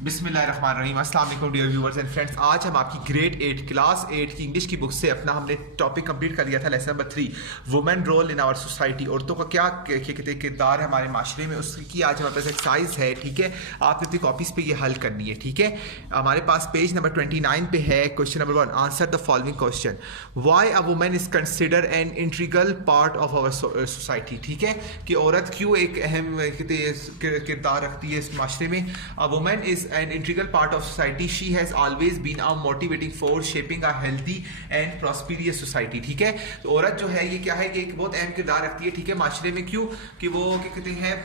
बिस्मिल्लाहिर्रहमानिर्रहीम। अस्सलाम वालेकुम डियर व्यूअर्स एंड फ्रेंड्स। आज हम आपकी ग्रेड 8 क्लास 8 की इंग्लिश की बुक से अपना हमने टॉपिक कंप्लीट कर लिया था, lesson number 3 women role in our society. औरतों का क्या कहते किरदार है हमारे माशरे में, उसकी आज हमारे पास एक्सरसाइज है। ठीक है, आपने अपनी कॉपीज पे ये हल करनी है। ठीक है, हमारे पास पेज नंबर 29 पे है। Question number 1, answer the following question. Why a women is consider an integral part of our society. ठीक है, कि औरत क्यों एक अहम किरदार रखती है इस माशरे में। A women is an integral part of society. She has always been a motivating force shaping a healthy and prosperous society. ठीक है, तो औरत जो है ये क्या है कि एक बहुत अहम किरदार रखती है। ठीक है, माशरे में क्यों कि वो क्या कहते हैं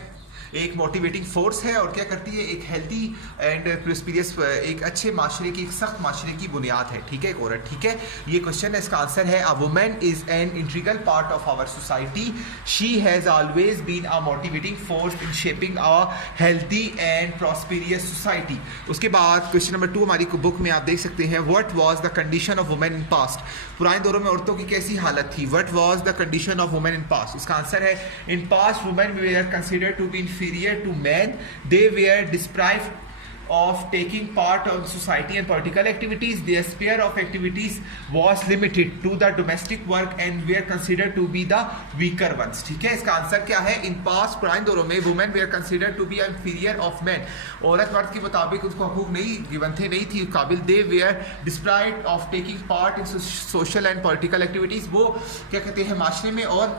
एक मोटिवेटिंग फोर्स है और क्या करती है एक हेल्दी एंड प्रोस्पेरियस, एक अच्छे माशरे की, एक सख्त माशरे की बुनियाद है। ठीक है, एक औरत। ठीक है, ये क्वेश्चन है, इसका आंसर है a women is an integral part of our society. She has always been a motivating force in shaping a healthy and prosperous society. उसके बाद क्वेश्चन नंबर 2 हमारी बुक में आप देख सकते हैं, what was the condition of women in past. पुराने दौरों में औरतों की कैसी हालत थी। What was the condition of women in past, इसका आंसर है in past women were considered to be inferior to men. They were deprived of taking part of society and political activities. Their sphere of activities was limited to the domestic work and were considered to be the weaker ones. ठीक है, इसका answer क्या है। In past पुराने दौरों में women were considered to be inferior of men. औरत मर्द के मुताबिक उसको हकूक नहीं गिवन थे, नहीं थी काबिल। They were deprived of taking part in social and political activities. वो क्या कहते हैं माशरे में और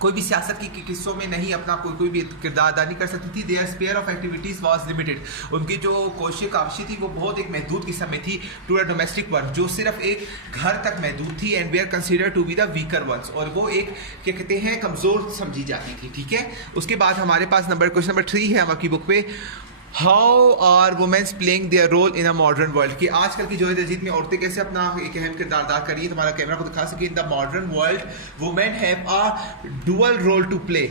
कोई भी सियासत की किस्सों में नहीं अपना कोई भी किरदार अदा नहीं कर सकती थी। Their sphere of activities was limited, उनकी जो कोशिश काविशी थी वो बहुत एक महदूद किस्म में थी। टू द डोमेस्टिक वर्क, जो सिर्फ एक घर तक महदूद थी। And we are considered to be the weaker ones, और वो एक क्या कहते हैं कमज़ोर समझी जाती थी। ठीक है, उसके बाद हमारे पास क्वेश्चन नंबर 3 है आपकी बुक पे। How are womens playing their role in a modern world, कि आजकल की जदोजहद में औरतें कैसे अपना एक अहम किरदार अदा कर रही है। तुम्हारा कैमरा को दिखा सके। In the modern world women have a dual role to play.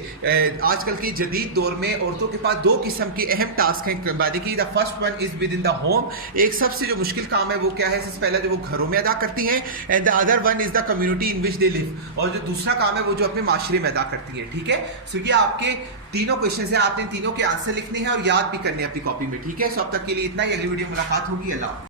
आजकल के जदीद दौर में औरतों के पास 2 किस्म के अहम टास्क हैं करने की। The first one is with in the home, एक सबसे जो मुश्किल काम है वो क्या है, सबसे पहला जो वो घरों में अदा करती हैं। And the other one is the community in which they live, और जो दूसरा काम है वो जो अपने माशरे में अदा करती है। ठीक है, सो ये आपके तीनों क्वेश्चन हैं, आपने तीनों के आंसर लिखने हैं और याद भी करने हैं अपनी कॉपी में। ठीक है, सो अब तक के लिए इतना ही। अगली वीडियो में मुलाकात होगी। अल्लाह।